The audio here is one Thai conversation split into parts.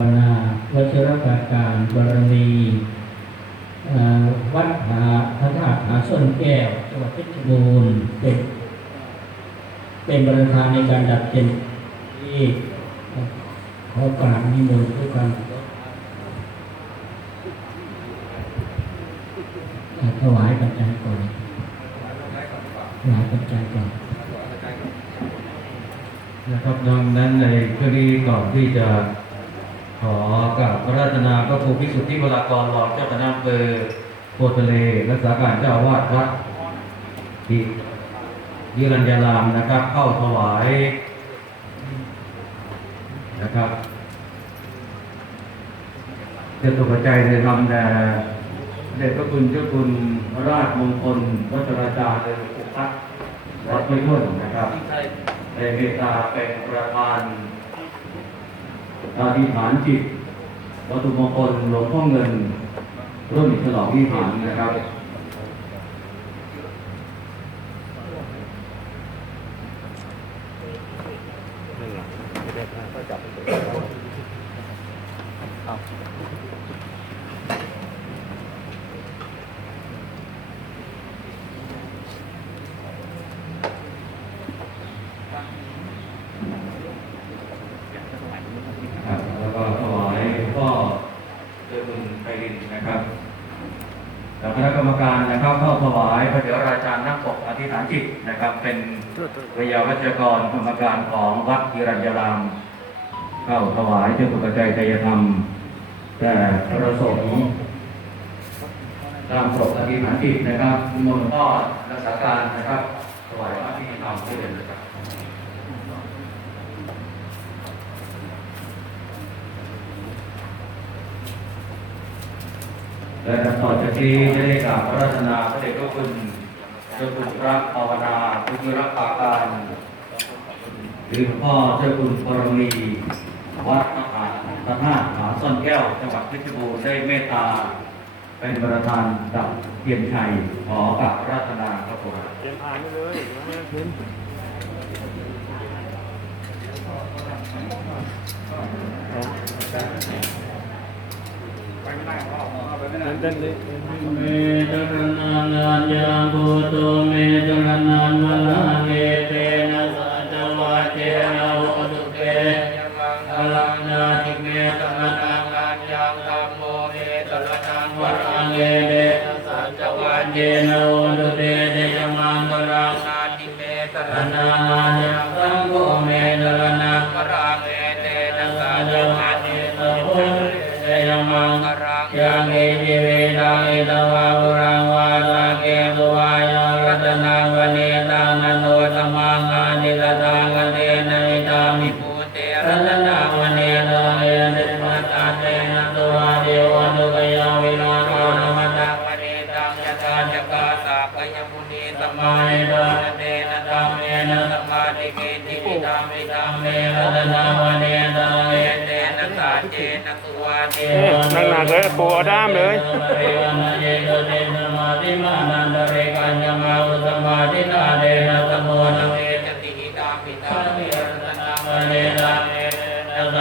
ภาวนาวัชรกาการบารมีวัดหาพระธาตุผาส้นแก้วจังหวัดเพชรบูรณ์เป็นเป็นประธานในการดัดเป็นที่ขอกราบนิมนต์ด้วยกันถวายปัจจัยก่อนถวายปัจจัยก่อนนะครับดังนั้นในช่วงนี้ก่อนที่จะ ขอกราบพระราชนาพระครูพิสุทธิวรากรรองเจ้าคณะอำเภอโพทะเลรักษาการเจ้าอาวาสวัดที่ยิรัญญารามนะครับ เข้าถวายนะครับเจ้าตัวปัจจัยในนำแด่เดชพระคุณเจ้าคุณราชมงคลวัชราจารย์เลยอุปักวัดไม่ท้วนนะครับในเมตตาเป็นประธาน อธิษฐานจิตวัตถุมงคลหลวงพ่อเงินร่วมฉลองวิหารนะครับแล้วก็ถวายหลวงพ่อเจ้าคุณไพรินทร์นะครับแล้ว คณะกรรมการนะครับเข้าถวายพระเถรราชานักปกอธิษฐานจิตนะครับ เป็นวิยาวัจกรกรรมการของวัดกิรัญญาราม เข้าถวายเจ้าคุณปัจจัยใจธรรมแด่พระสงฆ์ตามปกอธิษฐานจิตนะครับมนต์พ่อรักษาการนะครับถวายพระพิธีธรรมด้วยเลยนะครับ และต่อจากนี้จะได้กราบพระราชนาพระเดชพระคุณเจ้าคุณพระภาวนาพุทธรักษาการหรือหลวงพ่อเจ้าคุณปรมีวัดมหาพระธาตุผาซ่อนแก้วจังหวัดเพชรบูรณ์ได้เมตตา เป็นประธานดับเทียนชัยขอกราบพระราชนาครับผมเตียมอ่านได้เลยไม่ต้องพิมพ์ เต้นๆดิเมตรนังญาภูโตเมตรนังวลาเนเตนะสัจวะเทนะโหตุเตอลังนาทิเมตรนังอัญญาธัมโมเมตรนังวลาเนเตนะสัจวะเจนะโหตุเตเตยมัง นังวเนตังนันโนตมังอานิลตังอเนนะอิตามิภูเตรัตนังวเนตังเอติมัตตาเตนะตัวเดวนุกยาวิลาโกนมัตตังวเนตังยตาจักาสาปยมุนีตมาเนตาเตนะตัมเมนะสมาธิเกติวิตามิตัมเมรัตนังวเนตังเอเตนะสาเจนะสุวาเทนั่งหนักเลยปูเอาด้ามเลยเจนะโลเทวตุสาภโรเวนิโวสวะนาปะทานะปะวันนิโนนาภเวรมณีจิราเกโม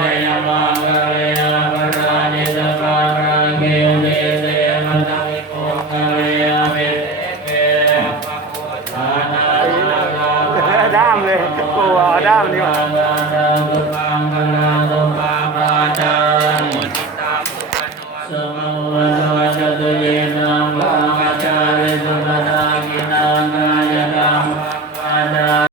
ตยมังกะเรยาปรานิสการังเกวเนเตมันตังวิโกกะเรยาเวเตเกปะโคทานานานาด้ามเลยปูเอาด้ามนี่หว่า